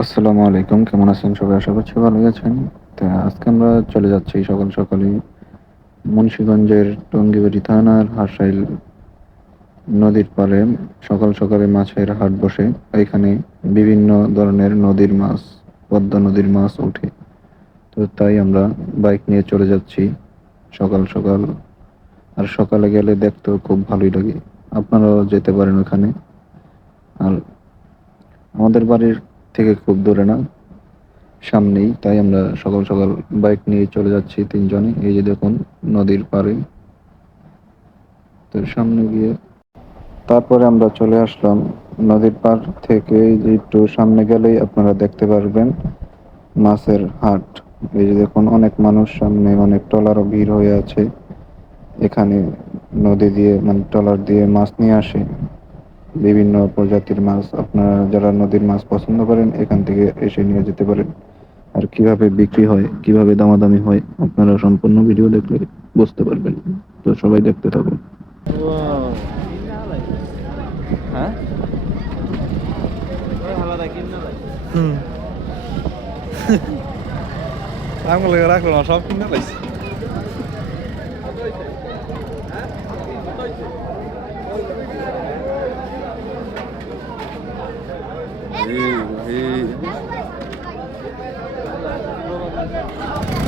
আসসালামু আলাইকুম। কেমন আছেন সবাই? আশা করছি ভালোই আছেন। তা আজকে আমরা চলে যাচ্ছি সকাল সকালই মুন্সিগঞ্জের টঙ্গিবাড়ি থানার হার্সাইল নদীর পাড়ে। সকাল সকালে মাছের হাট বসে। এখানে বিভিন্ন ধরনের নদীর মাছ, পদ্মা নদীর মাছ ওঠে। তো তাই আমরা বাইক নিয়ে চলে যাচ্ছি সকাল সকাল। আর সকালে গেলে দেখতেও খুব ভালোই লাগে। আপনারাও যেতে পারেন ওখানে। আর আমাদের বাড়ির থেকে খুব দূরে না, সামনেই। তাই আমরা সকাল সকাল বাইক নিয়ে চলে যাচ্ছি তিনজনে। এই যে দেখুন, নদীর পাড়ে। তো সামনে গিয়ে তারপরে আমরা চলে আসলাম নদীর পাড় থেকে। যে একটু সামনে গেলেই আপনারা দেখতে পারবেন মাছের হাট। এই যে দেখুন, অনেক মানুষ, সামনে অনেক ট্রলারও ভিড় হয়ে আছে। এখানে নদী দিয়ে মানে ট্রলার দিয়ে মাছ নিয়ে আসে, বিভিন্ন প্রজাতির মাছ। আপনারা যারা নদীর মাছ পছন্দ করেন এখান থেকে এসে নিয়ে যেতে পারেন। আর কিভাবে বিক্রি হয়, কিভাবে দামাদামি হয়, আপনারা সম্পূর্ণ ভিডিও দেখলে বুঝতে পারবেন। তো সবাই দেখতে থাকুন। হ্যাঁ হুম আমগুলো রাখলো না, সব কিনে লাইছি।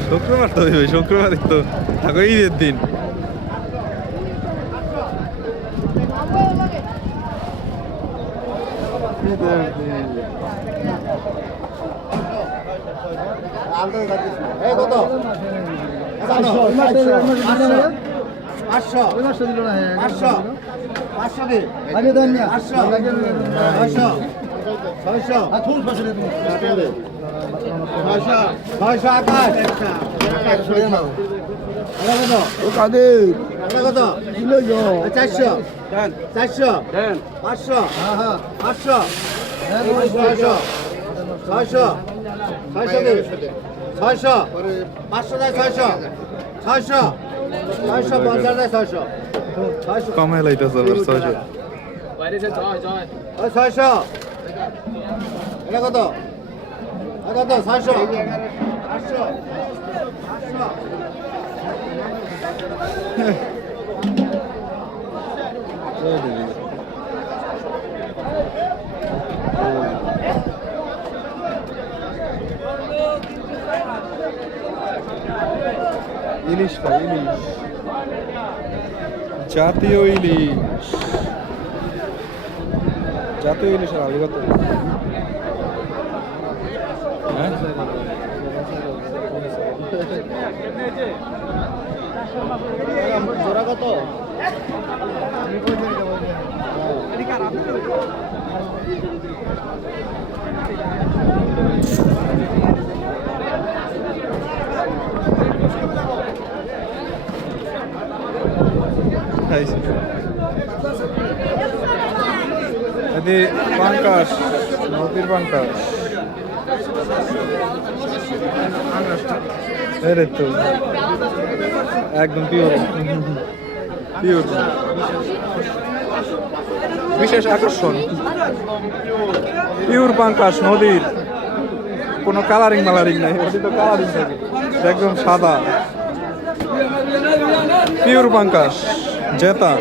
শুক্রবার তো হইবে, শুক্রবারই তো থাকো ঈদের দিন। কমে লাইতেছে আবার 600। ইলিশ খাই, ইলিশ, জাতীয় ইলিশ। জাতীয় ইলিশের আলু কত? হ্যাঁ জোড়া কত? এদি পাঙ্কাশ, নদীর পাঙ্কাশ। এর তো একদম পিওর, পিওর। বিশেষ আকর্ষণ পিওর পাঙ্কাশ নদীর, কোনো কালারিং মালারিং নাই। ওটি তো কালারিং থাকে, একদম সাদা পিওর পাঙ্কাশ জেতা।